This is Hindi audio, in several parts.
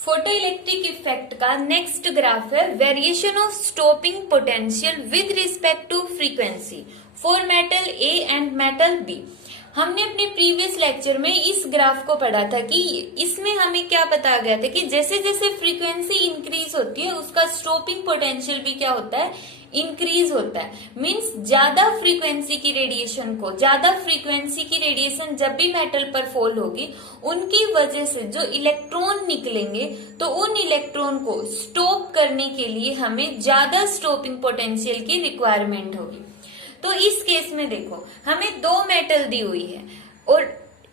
फोटो इलेक्ट्रिक इफेक्ट का नेक्स्ट ग्राफ है variation of stopping potential with respect to frequency for metal A and metal B. हमने अपने प्रीवियस लेक्चर में इस ग्राफ को पढ़ा था कि इसमें हमें क्या बताया गया था कि जैसे जैसे फ्रीक्वेंसी इंक्रीज होती है उसका स्टॉपिंग पोटेंशियल भी क्या होता है, इंक्रीज होता है। मींस ज्यादा फ्रीक्वेंसी की रेडिएशन जब भी मेटल पर फॉल होगी उनकी वजह से जो इलेक्ट्रॉन निकलेंगे तो उन इलेक्ट्रॉन को स्टॉप करने के लिए हमें ज्यादा स्टॉपिंग पोटेंशियल की रिक्वायरमेंट होगी। तो इस केस में देखो हमें दो मेटल दी हुई है और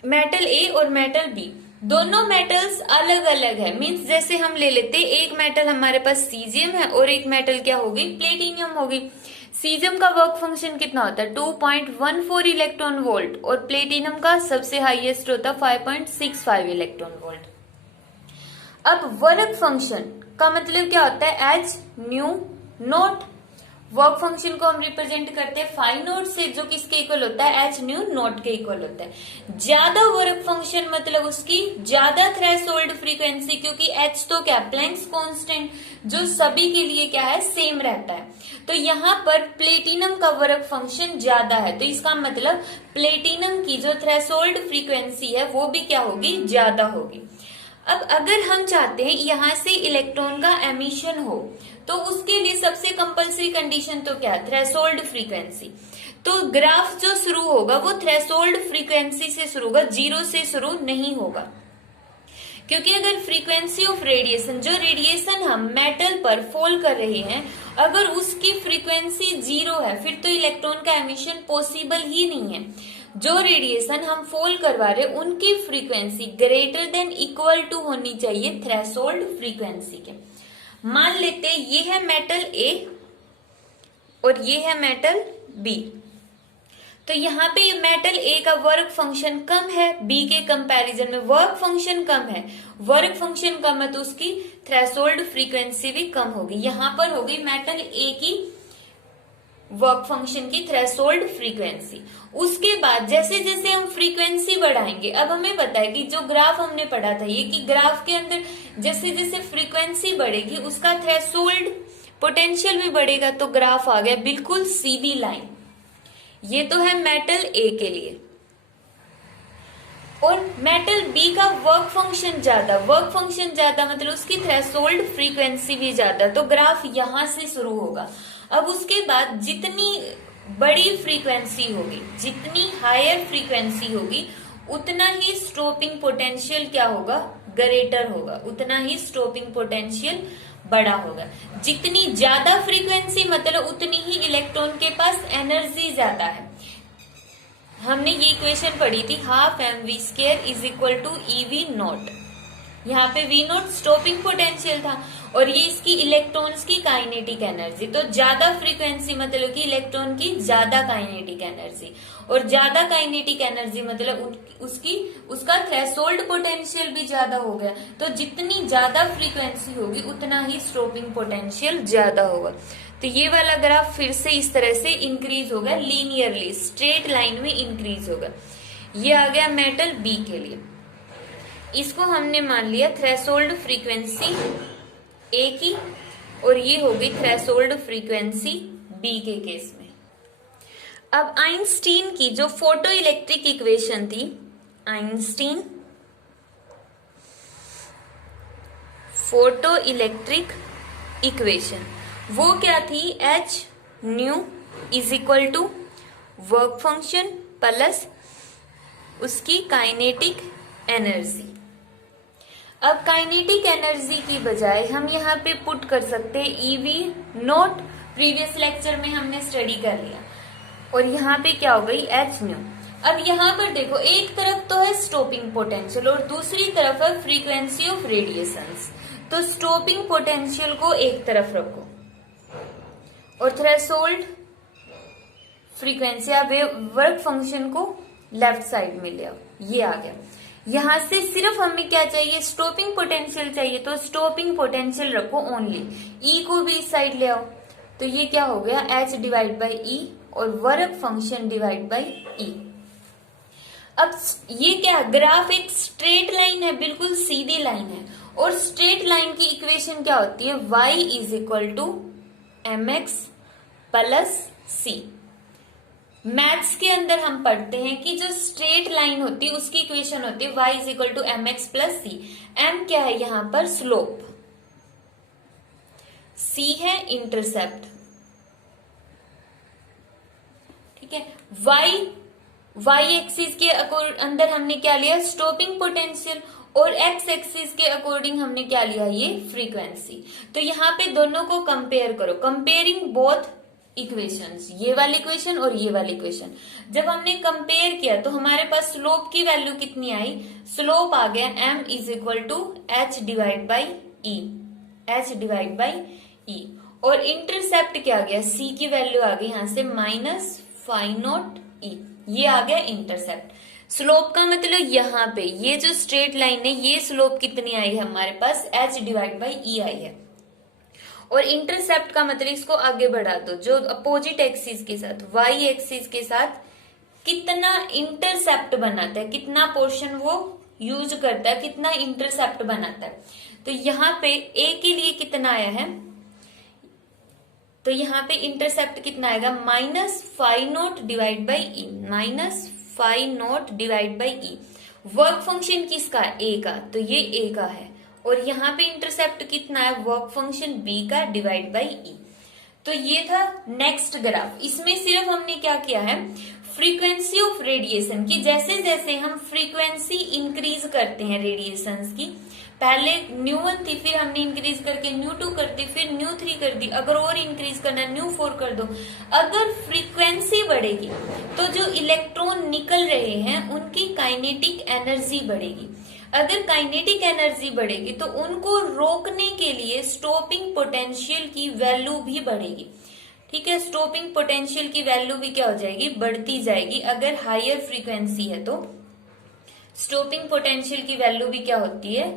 मेटल ए और मेटल बी, दोनों मेटल्स अलग अलग है। मींस जैसे हम ले लेते एक मेटल हमारे पास सीजियम है और एक मेटल क्या होगी, प्लेटिनियम होगी। सीजियम का वर्क फंक्शन कितना होता है 2.14 इलेक्ट्रॉन वोल्ट और प्लेटिनियम का सबसे हाईएस्ट होता है 5.65 इलेक्ट्रॉन वोल्ट। अब वर्क फंक्शन का मतलब क्या होता है, H new not. Work function को हम रिप्रेजेंट करते हैं फाई नोट से, जो किसके इक्वल होता है, एच न्यू नॉट के इक्वल होता है। ज्यादा वर्क फंक्शन मतलब उसकी ज्यादा थ्रेशोल्ड फ्रीक्वेंसी, क्योंकि एच तो क्या प्लैंक्स कांस्टेंट जो सभी के लिए क्या है, सेम रहता है। तो यहाँ पर प्लेटिनम का वर्क फंक्शन ज्यादा है, तो इसका मतलब प्लेटिनम की जो थ्रेशोल्ड फ्रीक्वेंसी है वो भी क्या होगी, ज्यादा होगी। अब अगर हम चाहते हैं यहां से इलेक्ट्रॉन का एमिशन हो तो उसके लिए सबसे कंपलसरी कंडीशन तो क्या है, थ्रेशोल्ड फ्रीक्वेंसी। तो ग्राफ जो शुरू होगा वो थ्रेशोल्ड फ्रीक्वेंसी से शुरू होगा, जीरो से शुरू नहीं होगा। क्योंकि अगर फ्रीक्वेंसी ऑफ रेडिएशन, जो रेडिएशन हम मेटल पर फॉल कर रहे हैं, अगर उसकी फ्रीक्वेंसी जीरो है फिर तो इलेक्ट्रॉन का एमिशन पॉसिबल ही नहीं है। जो रेडिएशन हम फॉल करवा रहे उनकी frequency greater than equal to होनी चाहिए थ्रेशोल्ड फ्रीक्वेंसी के। मान लेते हैं ये है मेटल ए और ये है मेटल बी, तो यहाँ पे मेटल ए का वर्क फंक्शन कम है, बी के कंपैरिजन में वर्क फंक्शन कम है। वर्क फंक्शन कम है तो उसकी थ्रेशोल्ड फ्रीक्वेंसी भी कम होगी। यहाँ पर होगी मेटल ए की वर्क फंक्शन की थ्रेशोल्ड फ्रीक्वेंसी। उसके बाद जैसे जैसे हम फ्रीक्वेंसी बढ़ाएंगे, अब हमें पता है कि जो ग्राफ हमने पढ़ा था ये, कि ग्राफ के अंदर जैसे जैसे फ्रीक्वेंसी बढ़ेगी उसका थ्रेशोल्ड पोटेंशियल भी बढ़ेगा। तो ग्राफ आ गया बिल्कुल सीधी लाइन। ये तो है मेटल ए के लिए। और मेटल बी का वर्क फंक्शन ज्यादा मतलब उसकी थ्रेशोल्ड फ्रीक्वेंसी भी ज्यादा, तो ग्राफ यहां से शुरू होगा। अब उसके बाद जितनी बड़ी फ्रीक्वेंसी होगी, जितनी हायर फ्रीक्वेंसी होगी, उतना ही स्टॉपिंग पोटेंशियल क्या होगा, ग्रेटर होगा, उतना ही स्टॉपिंग पोटेंशियल बड़ा होगा। जितनी ज्यादा फ्रीक्वेंसी मतलब उतनी ही इलेक्ट्रॉन के पास एनर्जी ज्यादा है। हमने ये इक्वेशन पढ़ी थी, half mv² is equal to EV naught. यहाँ पे V नॉट स्टॉपिंग पोटेंशियल था और ये इसकी इलेक्ट्रॉन्स की काइनेटिक एनर्जी। तो ज्यादा फ्रीक्वेंसी मतलब कि इलेक्ट्रॉन की ज्यादा काइनेटिक एनर्जी, और ज्यादा काइनेटिक एनर्जी मतलब उसका थ्रेशोल्ड पोटेंशियल भी ज्यादा हो गया। तो जितनी ज्यादा फ्रीक्वेंसी होगी उतना ही स्टॉपिंग पोटेंशियल ज्यादा होगा। तो ये वाला ग्राफ फिर से इस तरह से इंक्रीज होगा, लीनियरली स्ट्रेट लाइन में इंक्रीज होगा। ये आ गया मेटल बी के लिए। इसको हमने मान लिया थ्रेशोल्ड फ्रीक्वेंसी ए की और ये होगी थ्रेशोल्ड फ्रीक्वेंसी बी के केस में। अब आइंस्टीन की जो फोटो इलेक्ट्रिक इक्वेशन थी, आइंस्टीन फोटो इलेक्ट्रिक इक्वेशन, वो क्या थी, h nu is equal to work function plus उसकी काइनेटिक एनर्जी। अब काइनेटिक एनर्जी की बजाय हम यहाँ पे पुट कर सकते हैं EV नॉट, प्रीवियस लेक्चर में हमने स्टडी कर लिया, और यहाँ पे क्या हो गई, एच न्यू। अब यहाँ पर देखो एक तरफ तो है स्टॉपिंग पोटेंशियल और दूसरी तरफ है फ्रीक्वेंसी ऑफ रेडिएशंस। तो स्टॉपिंग पोटेंशियल को एक तरफ रखो और थ्रेशोल्ड फ्रीक्वेंसी या वर्क फंक्शन को लेफ्ट साइड में ले आओ। ये आ गया। यहां से सिर्फ हमें क्या चाहिए, स्टॉपिंग पोटेंशियल चाहिए, तो स्टॉपिंग पोटेंशियल रखो ओनली। ई को भी इस साइड ले आओ, तो ये क्या हो गया, H डिवाइड बाई ई और वर्क फंक्शन डिवाइड बाई ई। अब ये क्या, ग्राफ एक स्ट्रेट लाइन है, बिल्कुल सीधी लाइन है, और स्ट्रेट लाइन की इक्वेशन क्या होती है, y is equal to mx plus c। Maths के अंदर हम पढ़ते हैं कि जो स्ट्रेट लाइन होती है उसकी इक्वेशन होती है y is equal to mx plus c। m क्या है यहां पर, स्लोप, c है इंटरसेप्ट, ठीक है। y एक्सिस के अंदर हमने क्या लिया, स्टॉपिंग पोटेंशियल, और x एक्सिस के अकॉर्डिंग हमने क्या लिया, ये फ्रीक्वेंसी। तो यहाँ पे दोनों को कंपेयर करो, कंपेयरिंग बोथ इक्वेशंस, ये वाली इक्वेशन और ये वाली इक्वेशन। जब हमने कंपेयर किया तो हमारे पास स्लोप की वैल्यू कितनी आई, स्लोप आ गया m is equal to h divide by E, और इंटरसेप्ट क्या आ गया, c की वैल्यू आ गई यहां से माइनस फाइव नॉट ई, ये आ गया इंटरसेप्ट। स्लोप का मतलब यहाँ पे ये जो स्ट्रेट लाइन है ये स्लोप कितनी आई है हमारे पास, h डिवाइड बाई ई आई है, और इंटरसेप्ट का मतलब इसको आगे बढ़ा दो, जो अपोजिट एक्सिस के साथ y एक्सिस के साथ कितना इंटरसेप्ट बनाता है, कितना पोर्शन वो यूज करता है, कितना इंटरसेप्ट बनाता है। तो यहाँ पे a के लिए कितना आया है, तो यहाँ पे इंटरसेप्ट कितना आएगा, minus five not divide by E, minus five not divide by E. Work function किसका, a का, तो ये a का है, और यहाँ पे इंटरसेप्ट कितना है, वर्क फंक्शन b का डिवाइड बाई ई। तो ये था नेक्स्ट ग्राफ। इसमें सिर्फ हमने क्या किया है, फ्रीक्वेंसी ऑफ रेडिएशन की, जैसे जैसे हम फ्रीक्वेंसी इंक्रीज करते हैं रेडिएशंस की, पहले न्यू1 थी, फिर हमने इंक्रीज करके न्यू2 कर दी, फिर न्यू3 कर दी, अगर और इंक्रीज करना है न्यू4 कर दो। अगर फ्रीक्वेंसी बढ़ेगी तो जो इलेक्ट्रॉन निकल रहे हैं उनकी काइनेटिक एनर्जी बढ़ेगी। अगर काइनेटिक एनर्जी बढ़ेगी तो उनको रोकने के लिए स्टॉपिंग पोटेंशियल की वैल्यू भी बढ़ेगी, ठीक है। स्टॉपिंग पोटेंशियल की वैल्यू भी क्या हो जाएगी, बढ़ती जाएगी। अगर हायर फ्रीक्वेंसी है तो स्टॉपिंग पोटेंशियल की वैल्यू भी क्या होती है,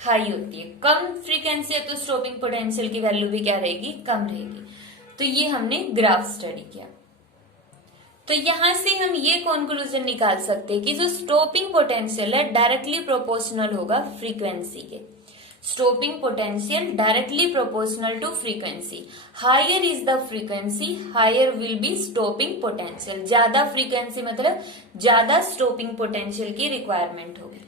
हाई होती है। कम फ्रीक्वेंसी है तो स्टॉपिंग पोटेंशियल की वैल्यू भी क्या रहेगी, कम रहेगी। तो ये हमने ग्राफ स्टडी किया। तो यहां से हम ये कंक्लूजन निकाल सकते हैं कि जो स्टॉपिंग पोटेंशियल है डायरेक्टली प्रोपोर्शनल होगा फ्रीक्वेंसी के। Stopping potential directly proportional to frequency. Higher is the frequency, higher will be stopping potential. ज्यादा फ्रीक्वेंसी मतलब ज्यादा स्टॉपिंग पोटेंशियल की रिक्वायरमेंट होगी।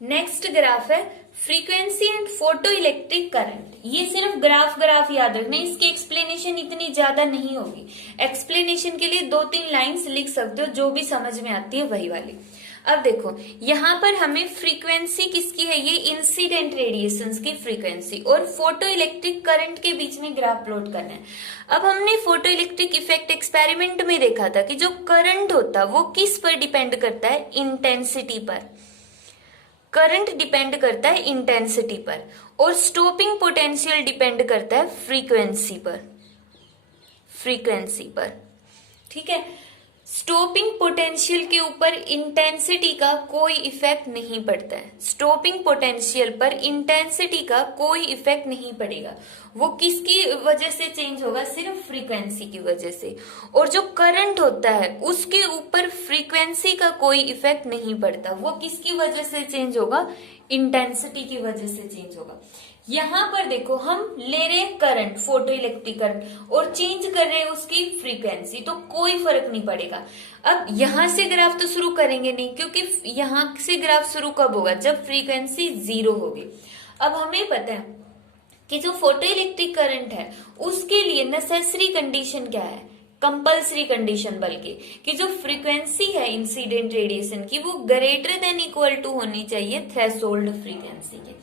नेक्स्ट ग्राफ है frequency and photo electric current. ये सिर्फ ग्राफ याद रखना, इसकी एक्सप्लेनेशन इतनी ज्यादा नहीं होगी। एक्सप्लेनेशन के लिए 2-3 लाइंस लिख सकते हो, जो भी समझ में आती है वही वाली। अब देखो यहाँ पर हमें फ्रीक्वेंसी किसकी है, ये इंसिडेंट रेडिएशंस की फ्रीक्वेंसी, और फोटो इलेक्ट्रिक करंट के बीच में ग्राफ प्लॉट करना है। अब हमने फोटो इलेक्ट्रिक इफेक्ट एक्सपेरिमेंट में देखा था कि जो करंट होता है वो किस पर डिपेंड करता है, इंटेंसिटी पर। करंट डिपेंड करता है इंटेंसिटी पर, और स्टॉपिंग पोटेंशियल डिपेंड करता है फ्रीक्वेंसी पर, ठीक है। स्टॉपिंग पोटेंशियल के ऊपर इंटेंसिटी का कोई इफेक्ट नहीं पड़ता है। स्टॉपिंग पोटेंशियल पर इंटेंसिटी का कोई इफेक्ट नहीं पड़ेगा। वो किसकी वजह से चेंज होगा, सिर्फ फ्रीक्वेंसी की वजह से। और जो करंट होता है उसके ऊपर फ्रीक्वेंसी का कोई इफेक्ट नहीं पड़ता। वो किसकी वजह से चेंज होगा, इंटेंसिटी की वजह से चेंज होगा। यहां पर देखो हम ले रहे हैं करंट, फोटो इलेक्ट्रिक करंट, और चेंज कर रहे हैं उसकी फ्रीक्वेंसी, तो कोई फर्क नहीं पड़ेगा। अब यहां से ग्राफ तो शुरू करेंगे नहीं, क्योंकि यहां से ग्राफ शुरू कब होगा, जब फ्रीक्वेंसी 0 होगी। अब हमें पता है कि जो फोटो इलेक्ट्रिक करंट है उसके लिए नेसेसरी कंडीशन क्या है, कंपल्सरी कंडीशन बल्कि, कि जो फ्रीक्वेंसी है इंसिडेंट रेडिएशन की वो ग्रेटर देन इक्वल टू होनी चाहिए थ्रेशोल्ड फ्रीक्वेंसी के।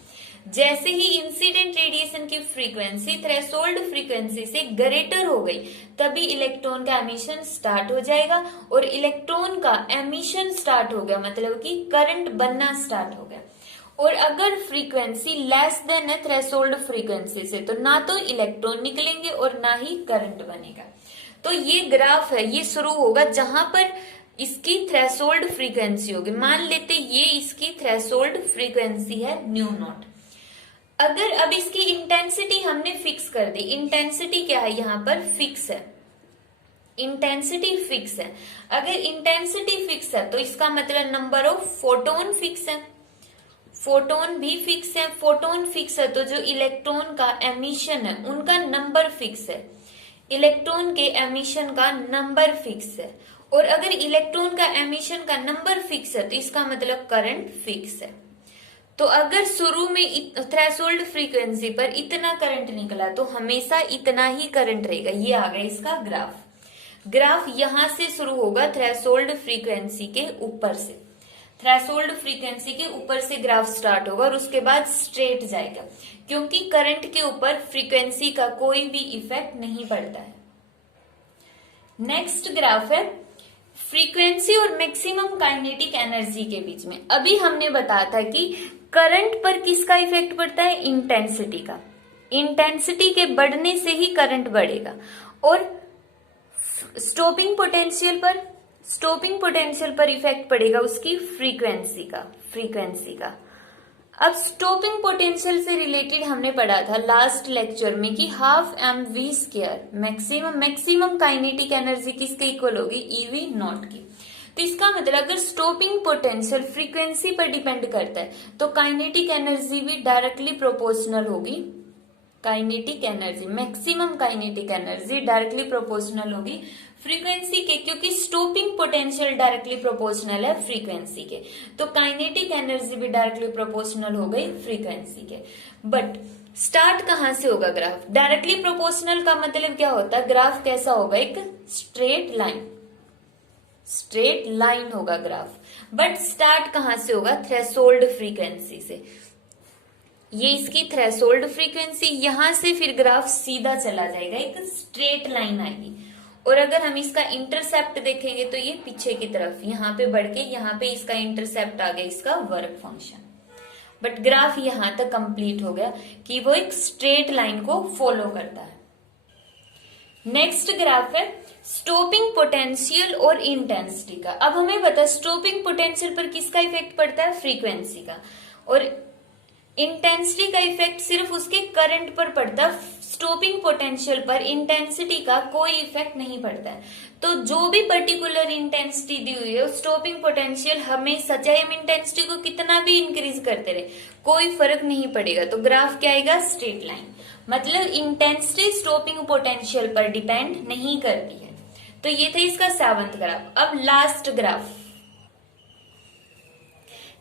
जैसे ही इंसिडेंट रेडिएशन की फ्रीक्वेंसी थ्रेशोल्ड फ्रीक्वेंसी से ग्रेटर हो गई तभी इलेक्ट्रॉन का एमिशन स्टार्ट हो जाएगा, और इलेक्ट्रॉन का एमिशन स्टार्ट हो गया मतलब कि करंट बनना स्टार्ट हो गया। और अगर फ्रीक्वेंसी लेस देन है थ्रेशोल्ड फ्रीक्वेंसी से, तो ना तो इलेक्ट्रॉन निकलेंगे और ना ही करंट बनेगा। तो ये ग्राफ है, ये शुरू होगा जहां पर इसकी थ्रेशोल्ड फ्रीक्वेंसी होगी। मान लेते ये इसकी थ्रेशोल्ड फ्रीक्वेंसी है ν0। अगर अब इसकी इंटेंसिटी हमने फिक्स कर दी, इंटेंसिटी क्या है यहाँ पर, फिक्स है। इंटेंसिटी फिक्स है। अगर इंटेंसिटी फिक्स है तो इसका मतलब नंबर ऑफ फोटोन फिक्स है, फोटोन भी फिक्स है। फोटोन फिक्स है तो जो इलेक्ट्रॉन का एमिशन है उनका नंबर फिक्स है, इलेक्ट्रॉन के एमिशन का नंबर फिक्स है। और अगर इलेक्ट्रॉन का एमिशन का नंबर फिक्स है तो इसका मतलब करंट फिक्स है। तो अगर शुरू में थ्रेशोल्ड फ्रीक्वेंसी पर इतना करंट निकला तो हमेशा इतना ही करंट रहेगा। ये आ गया इसका ग्राफ यहां से शुरू होगा थ्रेशोल्ड फ्रीक्वेंसी के ऊपर से, थ्रेशोल्ड फ्रीक्वेंसी के ऊपर से ग्राफ स्टार्ट होगा और उसके बाद स्ट्रेट जाएगा, क्योंकि करंट के ऊपर फ्रीक्वेंसी का कोई भी इफेक्ट नहीं पड़ता है। नेक्स्ट ग्राफ है फ्रीक्वेंसी और मैक्सिमम काइनेटिक एनर्जी के बीच में। अभी हमने बताया था कि करंट पर किसका इफेक्ट पड़ता है, इंटेंसिटी का। इंटेंसिटी के बढ़ने से ही करंट बढ़ेगा। और स्टॉपिंग पोटेंशियल पर इफेक्ट पड़ेगा उसकी फ्रीक्वेंसी का। अब स्टॉपिंग पोटेंशियल से रिलेटेड हमने पढ़ा था लास्ट लेक्चर में कि ½ मैक्सिमम काइनेटिक एनर्जी किसके इक्वल होगी, EV नॉट की। तो इसका मतलब अगर स्टॉपिंग पोटेंशियल फ्रीक्वेंसी पर डिपेंड करता है तो काइनेटिक एनर्जी भी डायरेक्टली प्रोपोर्शनल होगी, kinetic energy, maximum kinetic energy directly proportional होगी फ्रीक्वेंसी के, क्योंकि स्टॉपिंग पोटेंशियल डायरेक्टली प्रोपोर्शनल है फ्रीक्वेंसी के, तो काइनेटिक एनर्जी भी डायरेक्टली प्रोपोर्शनल हो गई फ्रीक्वेंसी के। बट स्टार्ट कहां से होगा ग्राफ, डायरेक्टली प्रोपोर्शनल का मतलब क्या होता है, ग्राफ कैसा होगा, एक स्ट्रेट लाइन होगा ग्राफ। बट स्टार्ट कहां से होगा, थ्रेशोल्ड फ्रीक्वेंसी से। ये इसकी थ्रेशोल्ड फ्रीक्वेंसी, यहां से फिर ग्राफ सीधा चला जाएगा, एक स्ट्रेट लाइन आएगी। और अगर हम इसका इंटरसेप्ट देखेंगे तो ये पीछे की तरफ यहाँ पे बढ़ के यहाँ पे इसका इंटरसेप्ट आ गया, इसका वर्क फंक्शन। बट ग्राफ यहां तक कंप्लीट हो गया कि वो एक स्ट्रेट लाइन को फॉलो करता है। नेक्स्ट ग्राफ है स्टॉपिंग पोटेंशियल और इंटेंसिटी का। अब हमें पता है स्टॉपिंग पोटेंशियल पर किसका इफेक्ट पड़ता है, फ्रीक्वेंसी का, और इंटेंसिटी का इफेक्ट सिर्फ उसके करंट पर पड़ता है। स्टॉपिंग पोटेंशियल पर इंटेंसिटी का कोई इफेक्ट नहीं पड़ता है। तो जो भी पर्टिकुलर इंटेंसिटी दी हुई है स्टॉपिंग पोटेंशियल हमेशा, चाहे हम इंटेंसिटी को कितना भी इंक्रीज करते रहे, कोई फर्क नहीं पड़ेगा। तो ग्राफ क्या आएगा, स्ट्रेट लाइन। मतलब इंटेंसिटी स्टॉपिंग पोटेंशियल पर डिपेंड नहीं करती है। तो ये था इसका 7th ग्राफ। अब लास्ट ग्राफ,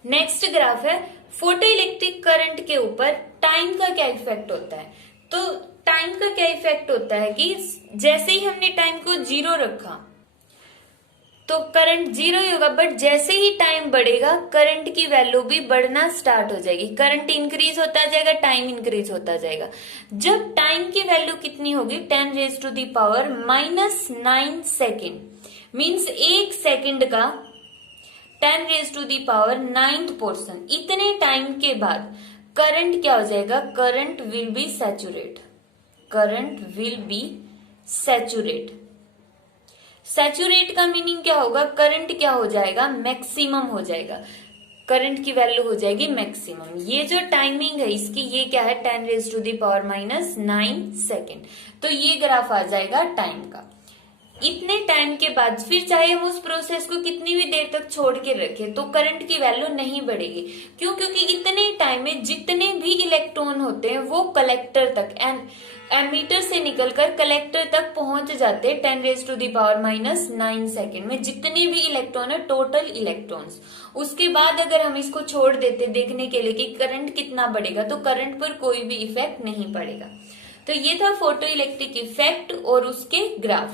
नेक्स्ट ग्राफ है फोटो इलेक्ट्रिक करंट के ऊपर टाइम का क्या इफेक्ट होता है। तो टाइम का क्या इफेक्ट होता है कि जैसे ही हमने टाइम को 0 रखा तो करंट 0 ही होगा, बट जैसे ही टाइम बढ़ेगा करंट की वैल्यू भी बढ़ना स्टार्ट हो जाएगी। करंट इंक्रीज होता जाएगा, टाइम इंक्रीज होता जाएगा। जब टाइम की वैल्यू कितनी होगी, 10⁻⁻9 सेकेंड, मीन्स 1 सेकेंड का 10⁻⁹ पोर्शन। इतने टाइम के बाद करंट क्या हो जाएगा, current will be saturate. Saturate का मीनिंग क्या होगा, करंट क्या हो जाएगा, मैक्सिमम हो जाएगा, करंट की वैल्यू हो जाएगी मैक्सिमम। ये जो टाइमिंग है इसकी, ये क्या है, 10⁻⁹ सेकेंड। तो ये ग्राफ आ जाएगा टाइम का। इतने टाइम के बाद फिर चाहे हम उस प्रोसेस को कितनी भी देर तक छोड़ के रखें तो करंट की वैल्यू नहीं बढ़ेगी। क्यों, क्योंकि इतने टाइम में जितने भी इलेक्ट्रॉन होते हैं वो कलेक्टर तक, एमीटर से निकलकर कलेक्टर तक पहुंच जाते हैं 10⁻⁹ सेकेंड में। जितने भी इलेक्ट्रॉन है, टोटल इलेक्ट्रॉन्स। उसके बाद अगर हम इसको छोड़ देते देखने के लिए कि करंट कितना बढ़ेगा, तो करंट पर कोई भी इफेक्ट नहीं पड़ेगा। तो ये था फोटो इलेक्ट्रिक इफेक्ट और उसके ग्राफ।